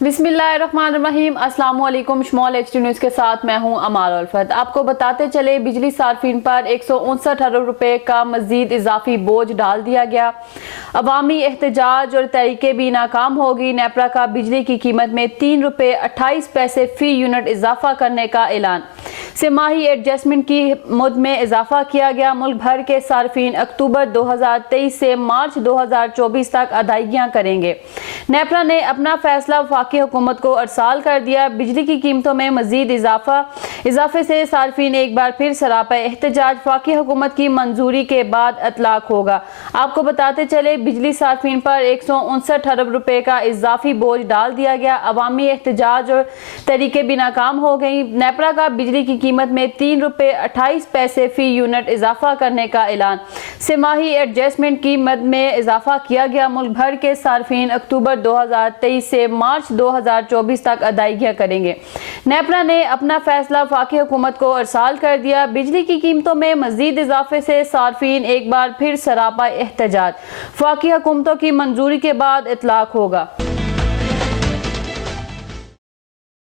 बिस्मिल्लाहिर्रहमानिर्रहीम। अस्सलाम वालेकुम। स्मॉल HD न्यूज़ के साथ मैं हूं अमार उल्फत। आपको बताते चले बिजली सार्फिन पर 159 अरब रुपए का मजीद इजाफी बोझ डाल दिया गया। अवामी एहतजाज और तहरीकें भी नाकाम होगी। नेपरा का बिजली की कीमत में 3 रुपए 28 पैसे फी यूनिट इजाफा करने का ऐलान। सेमाही एडजस्टमेंट की मुद में इजाफा किया गया। मुल्क भर के सार्फिन अक्टूबर 2023 से मार्च 2024 तक अदायगियां करेंगे। नेपरा ने अपना फैसला वफाकी हुकूमत को अरसाल कर दिया। बिजली की कीमतों में मजीद इजाफे से सार्फिन एक बार फिर सरापा एहतजाज। वफाकी हुकूमत की मंजूरी के बाद इतलाक होगा। आपको बताते चले बिजली सार्फिन पर 159 अरब रुपए का इजाफी बोझ डाल दिया गया। अवामी एहतजाज और तहरीकें भी नाकाम हो गई। नेपरा का बिजली की कीमत में 3 रुपए 28 पैसे फी यूनिट इजाफा करने का ऐलान। सेमाही एडजस्टमेंट की मद में इजाफा किया गया। मुल्क भर के सार्फिन अक्टूबर 2023 से मार्च 2024 तक अदायगियां करेंगे। नेपरा ने अपना फैसला वफाकी हुकूमत को अरसाल कर दिया। बिजली की कीमतों में मजीद इजाफे से सार्फिन एक बार फिर सरापा एहतजाज। वफाकी हुकूमतों की मंजूरी के बाद इतलाक होगा।